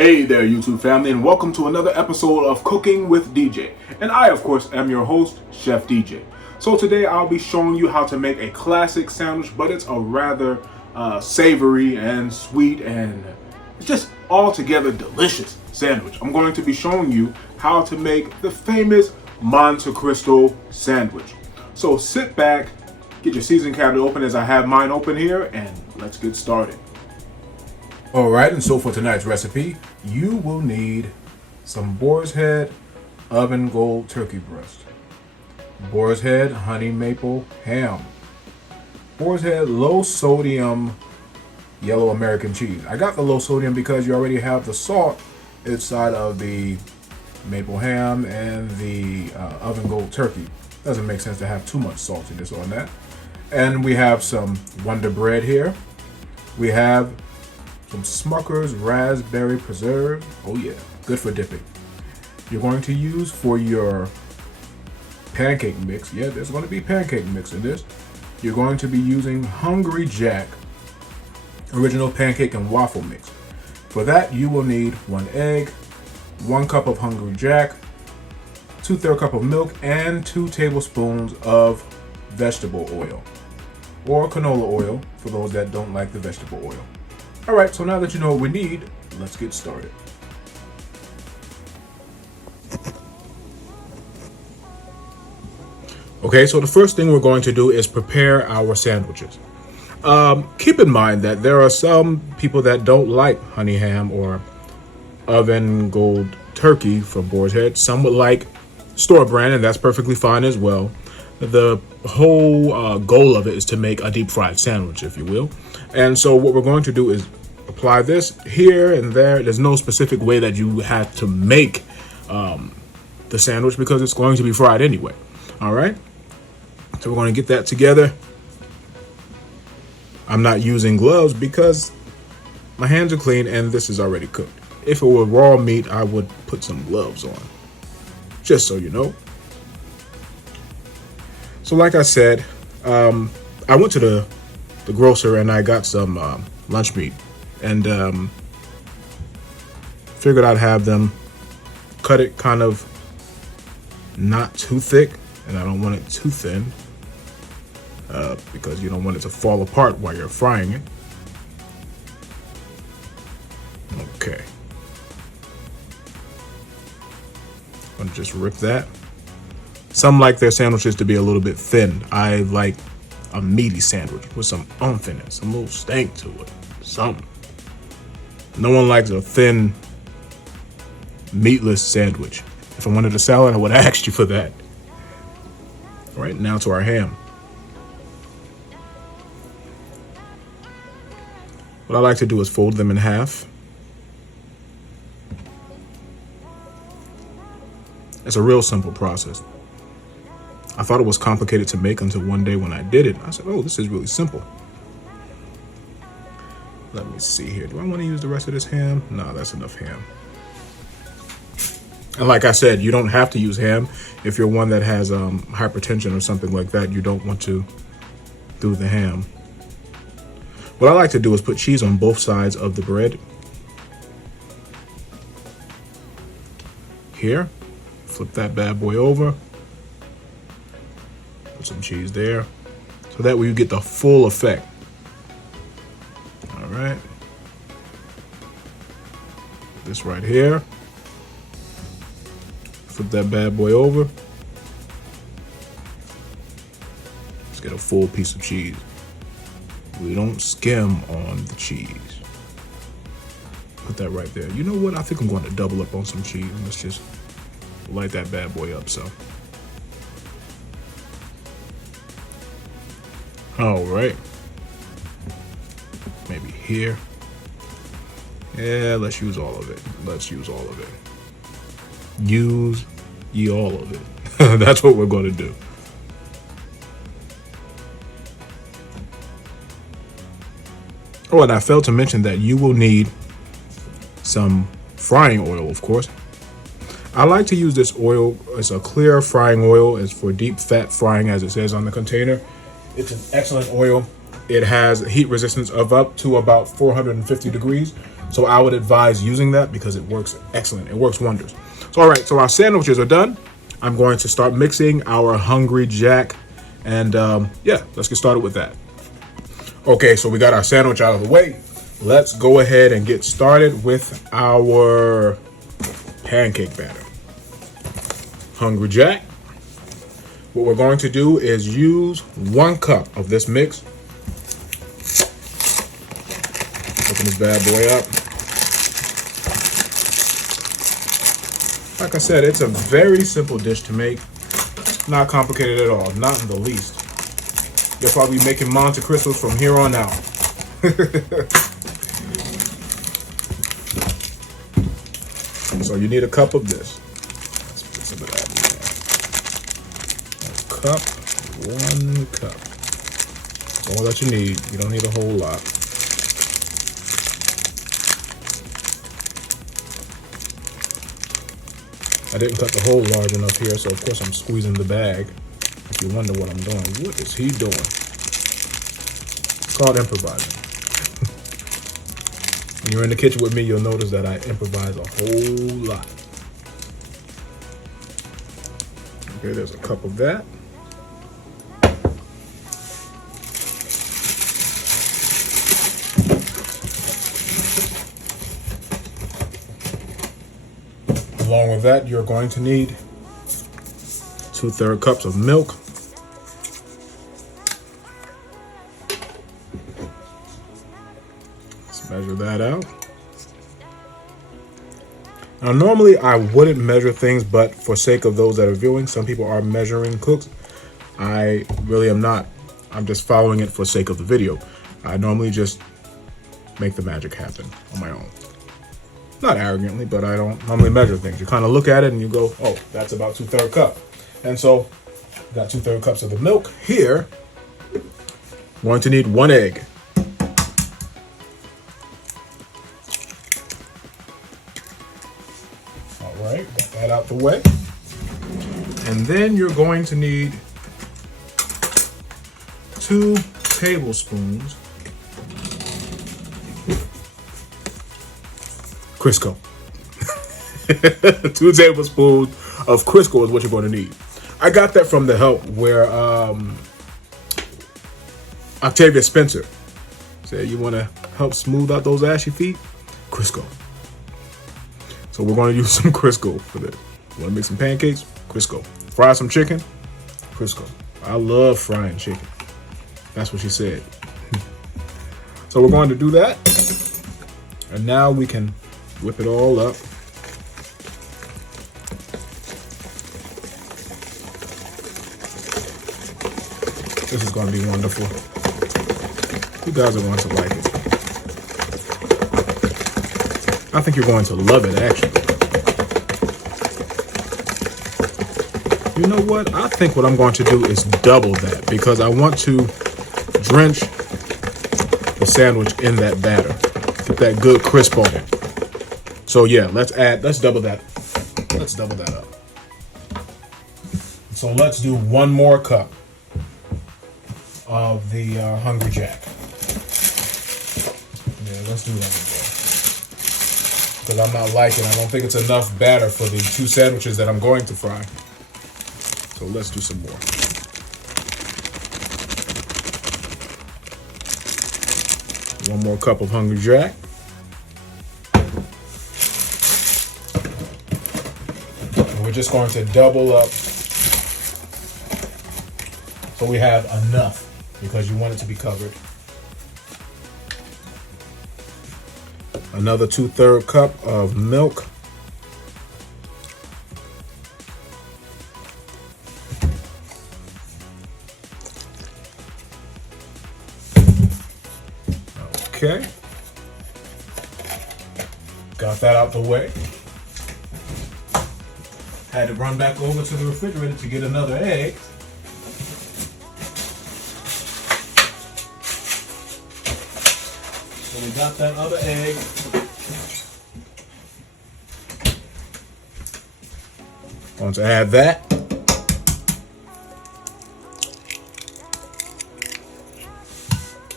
Hey there, YouTube family, and welcome to another episode of Cooking with DJ. And I, of course, am your host, Chef DJ. So today I'll be showing you how to make a classic sandwich, but it's a rather savory and sweet and just altogether delicious sandwich. I'm going to be showing you how to make the famous Monte Cristo sandwich. So sit back, get your seasoning cabinet open as I have mine open here, and let's get started. Alright, and so for tonight's recipe, you will need some boar's head oven gold turkey breast, boar's head honey maple ham, boar's head low sodium yellow American cheese. I got the low sodium because you already have the salt inside of the maple ham and the oven gold turkey. Doesn't make sense to have too much saltiness on that. And we have some Wonder Bread here. We have some Smucker's raspberry preserve. Oh yeah, good for dipping. You're going to use for your pancake mix. Yeah, there's going to be pancake mix in this. You're going to be using Hungry Jack original pancake and waffle mix. For that, you will need 1 egg, 1 cup of Hungry Jack, 2/3 cup of milk, and 2 tablespoons of vegetable oil or canola oil for those that don't like the vegetable oil. Alright, so now that you know what we need, let's get started. Okay, so the first thing we're going to do is prepare our sandwiches. Keep in mind that there are some people that don't like honey ham or oven gold turkey from Boar's Head. Some would like store brand, and that's perfectly fine as well. The whole goal of it is to make a deep fried sandwich, if you will. And so what we're going to do is apply this here and there. There's no specific way that you have to make the sandwich because it's going to be fried anyway. All right. So we're going to get that together. I'm not using gloves because my hands are clean and this is already cooked. If it were raw meat, I would put some gloves on, just so you know. So like I said, I went to the grocer and I got some lunch meat and figured I'd have them cut it kind of not too thick, and I don't want it too thin because you don't want it to fall apart while you're frying it. Okay. I'm gonna just rip that. Some like their sandwiches to be a little bit thin. I like a meaty sandwich with some oomph in it, some little stank to it, something. No one likes a thin, meatless sandwich. If I wanted a salad, I would have asked you for that. All right, now to our ham. What I like to do is fold them in half. It's a real simple process. I thought it was complicated to make until one day when I did it. I said, oh, this is really simple. Let me see here. Do I want to use the rest of this ham? No, that's enough ham. And like I said, you don't have to use ham. If you're one that has hypertension or something like that, you don't want to do the ham. What I like to do is put cheese on both sides of the bread. Here, flip that bad boy over. Put some cheese there. So that way you get the full effect. All right. This right here. Flip that bad boy over. Let's get a full piece of cheese. We don't skim on the cheese. Put that right there. You know what? I think I'm going to double up on some cheese. Let's just light that bad boy up. So. All right. Maybe here. Yeah, let's use all of it. Let's use all of it. Use ye all of it. That's what we're going to do. Oh, and I failed to mention that you will need some frying oil, of course. I like to use this oil. It's a clear frying oil. It's for deep fat frying, as it says on the container. It's an excellent oil. It has heat resistance of up to about 450 degrees. So I would advise using that because it works excellent. It works wonders. So all right, so our sandwiches are done. I'm going to start mixing our Hungry Jack, and yeah, let's get started with that. Okay, so we got our sandwich out of the way. Let's go ahead and get started with our pancake batter. Hungry Jack. What we're going to do is use 1 cup of this mix. Open this bad boy up. Like I said, it's a very simple dish to make. Not complicated at all, not in the least. You'll probably be making Monte Cristos from here on out. So you need a cup of this. Let's put some of that in there. A cup, 1 cup. That's all that you need. You don't need a whole lot. I didn't cut the hole large enough here, so of course I'm squeezing the bag. If you wonder what I'm doing, what is he doing? It's called improvising. When you're in the kitchen with me, you'll notice that I improvise a whole lot. Okay, there's a cup of that. Along with that, you're going to need 2/3 cups of milk. Let's measure that out. Now, normally I wouldn't measure things, but for sake of those that are viewing, some people are measuring cooks. I really am not. I'm just following it for sake of the video. I normally just make the magic happen on my own. Not arrogantly, but I don't normally measure things. You kind of look at it and you go, oh, that's about 2/3 cup. And so, got 2/3 cups of the milk here. Going to need 1 egg. All right, got that out the way. And then you're going to need 2 tablespoons Crisco. 2 tablespoons of Crisco is what you're going to need. I got that from the help where Octavia Spencer said, you want to help smooth out those ashy feet? Crisco. So we're going to use some Crisco for this. You want to make some pancakes? Crisco. Fry some chicken? Crisco. I love frying chicken. That's what she said. So we're going to do that. And now we can whip it all up. This is going to be wonderful. You guys are going to like it. I think you're going to love it, actually. You know what? I think what I'm going to do is double that because I want to drench the sandwich in that batter. Get that good crisp on it. So yeah, let's double that. Let's double that up. So let's do 1 more cup of the Hungry Jack. Yeah, let's do that again. Because I'm not liking, I don't think it's enough batter for the 2 sandwiches that I'm going to fry. So let's do some more. One more cup of Hungry Jack. We're just going to double up so we have enough because you want it to be covered. Another 2/3 cup of milk. Okay. Got that out the way. Had to run back over to the refrigerator to get another egg. So we got that other egg. Want to add that.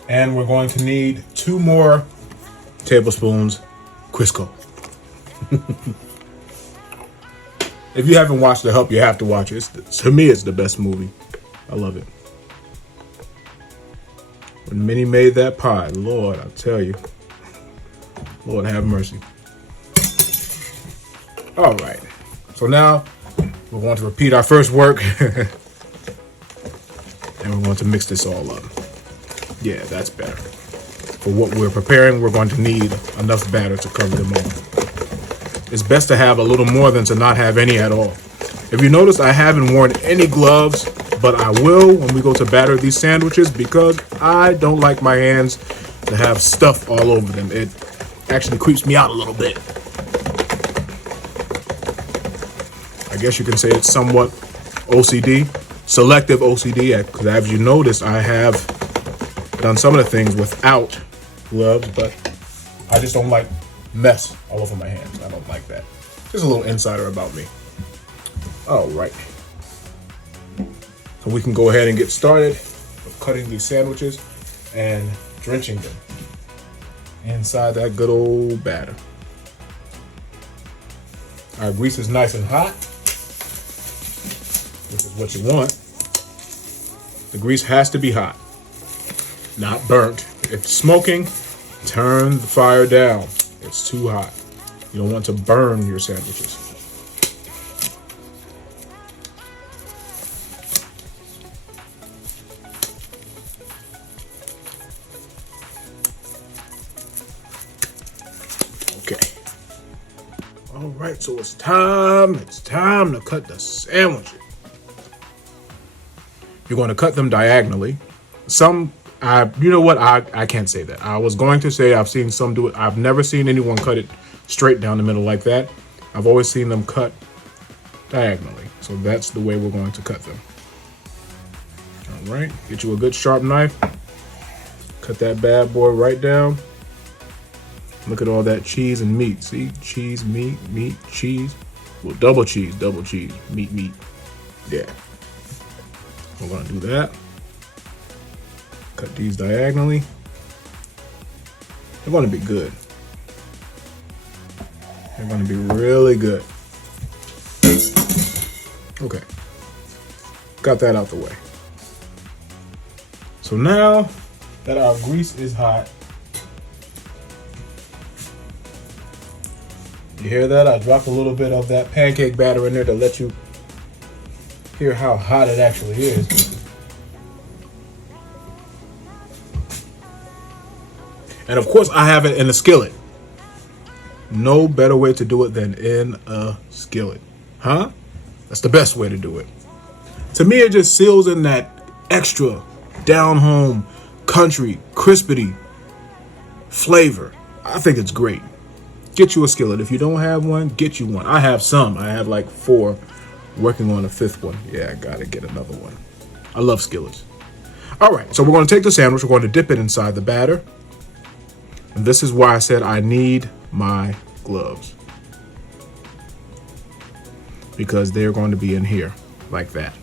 And we're going to need 2 more tablespoons Crisco. If you haven't watched The Help, you have to watch it. To me, it's the best movie. I love it. When Minnie made that pie, Lord, I tell you. Lord have mercy. All right. So now we're going to repeat our first work. And we're going to mix this all up. Yeah, that's better. For what we're preparing, we're going to need enough batter to cover them all. It's best to have a little more than to not have any at all. If you notice, I haven't worn any gloves, but I will when we go to batter these sandwiches because I don't like my hands to have stuff all over them. It actually creeps me out a little bit. I guess you can say it's somewhat OCD, selective OCD, because as you notice, I have done some of the things without gloves, but I just don't like mess all over my hands. I don't like that. Just a little insider about me. All right. So we can go ahead and get started with cutting these sandwiches and drenching them inside that good old batter. Our grease is nice and hot, which is what you want. The grease has to be hot, not burnt. If it's smoking, turn the fire down. It's too hot. You don't want to burn your sandwiches. Okay. All right, so it's time to cut the sandwiches. You're going to cut them diagonally. You know what? I can't say that. I was going to say I've seen some do it. I've never seen anyone cut it straight down the middle like that. I've always seen them cut diagonally. So that's the way we're going to cut them. All right. Get you a good sharp knife. Cut that bad boy right down. Look at all that cheese and meat. See? Cheese, meat, cheese. Well, double cheese, meat. Yeah. We're going to do that. Cut these diagonally. They're going to be good. They're going to be really good. Okay. Got that out the way. So now that our grease is hot, you hear that? I dropped a little bit of that pancake batter in there to let you hear how hot it actually is. And of course, I have it in a skillet. No better way to do it than in a skillet. Huh? That's the best way to do it. To me, it just seals in that extra down-home, country, crispity flavor. I think it's great. Get you a skillet. If you don't have one, get you one. I have some. I have like 4, working on a 5th one. Yeah, I gotta get another one. I love skillets. All right, so we're going to take the sandwich. We're going to dip it inside the batter. And this is why I said I need my gloves, because they're going to be in here like that.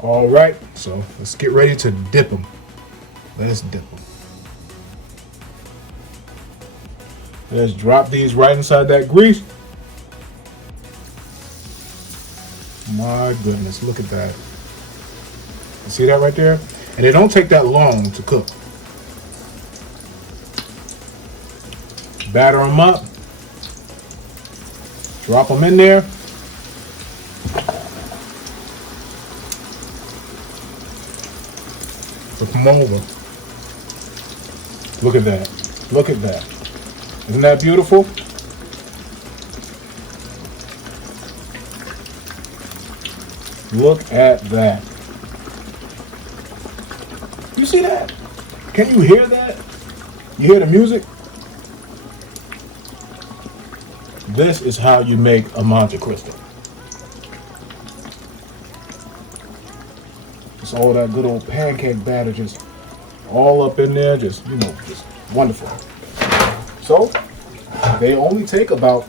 All right, so let's get ready to dip them. Let's dip them. Let's drop these right inside that grease. My goodness, look at that. You see that right there? And they don't take that long to cook. Batter them up. Drop them in there. Flip them over. Look at that. Look at that. Isn't that beautiful? Look at that. You see that? Can you hear that? You hear the music? This is how you make a Monte Cristo. Just all that good old pancake batter just all up in there, just wonderful. So, they only take about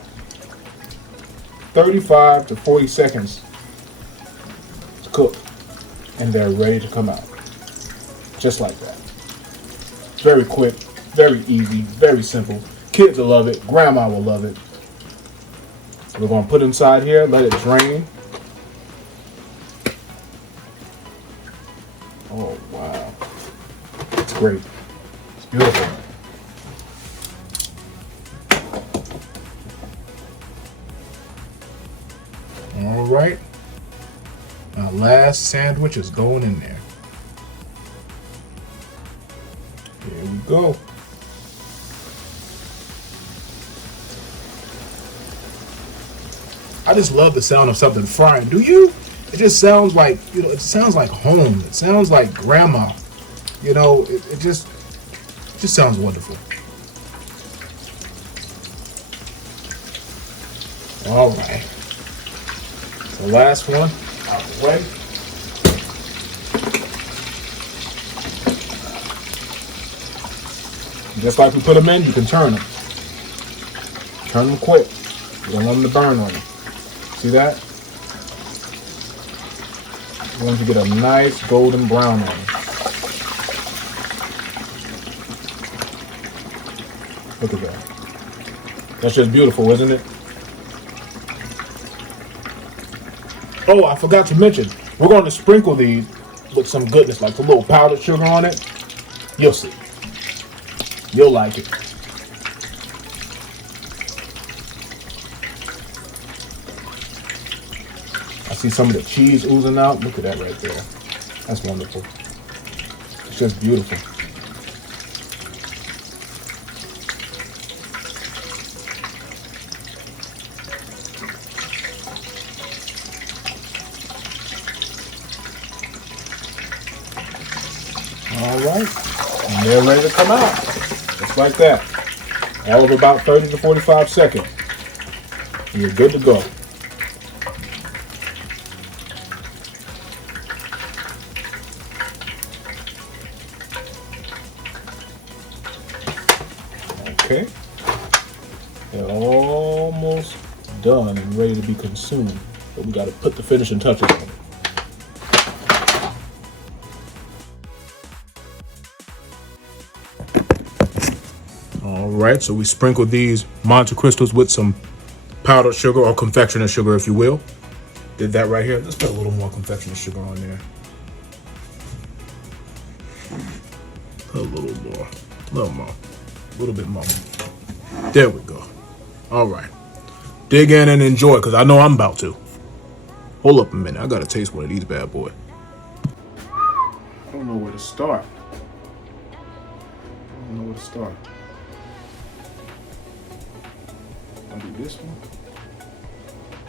35 to 40 seconds cooked and they're ready to come out. Just like that. Very quick, very easy, very simple. Kids will love it. Grandma will love it. We're going to put it inside here, let it drain. Oh, wow. It's great. It's beautiful. All right. Our last sandwich is going in there. Here we go. I just love the sound of something frying. Do you? It just sounds like, it sounds like home. It sounds like grandma. It just sounds wonderful. All right. The last one out of the way. Just like we put them in, you can turn them. Turn them quick. You don't want them to burn on you. See that? You want to get a nice golden brown on it. Look at that. That's just beautiful, isn't it? Oh, I forgot to mention, we're going to sprinkle these with some goodness, like a little powdered sugar on it. You'll see. You'll like it. I see some of the cheese oozing out. Look at that right there. That's wonderful. It's just beautiful. All right, and they're ready to come out, just like that. All of about 30 to 45 seconds. And you're good to go. Okay, they're almost done and ready to be consumed, but we got to put the finishing touches on it. All right, so we sprinkled these Monte Cristos with some powdered sugar or confectioner sugar, if you will. Did that right here. Let's put a little more confectioner sugar on there. Put a little more, a little bit more. There we go. All right, dig in and enjoy, because I know I'm about to. Hold up a minute, I gotta taste one of these bad boys. I don't know where to start. I'll do this one.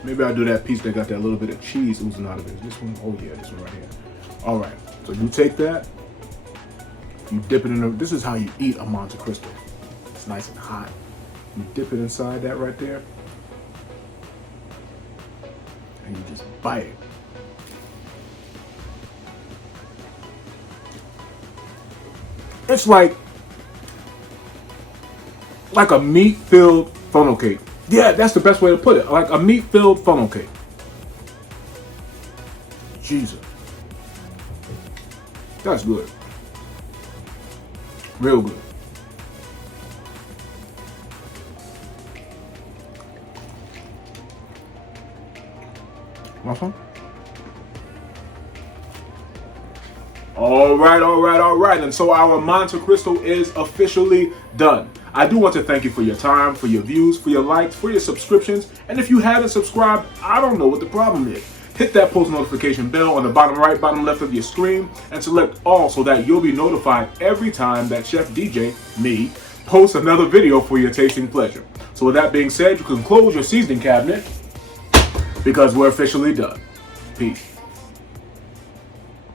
Maybe I'll do that piece that got that little bit of cheese oozing out of it. This one? Oh yeah, this one right here. All right, so you take that, you dip it in this is how you eat a Monte Cristo. It's nice and hot. You dip it inside that right there, and you just bite it. It's like a meat-filled funnel cake. Yeah, that's the best way to put it. Like a meat-filled funnel cake. Jesus. That's good. Real good. Want some? All right. And so our Monte Cristo is officially done. I do want to thank you for your time, for your views, for your likes, for your subscriptions. And if you haven't subscribed, I don't know what the problem is. Hit that post notification bell on the bottom right, bottom left of your screen and select all so that you'll be notified every time that Chef DJ, me, posts another video for your tasting pleasure. So with that being said, you can close your seasoning cabinet because we're officially done. Peace.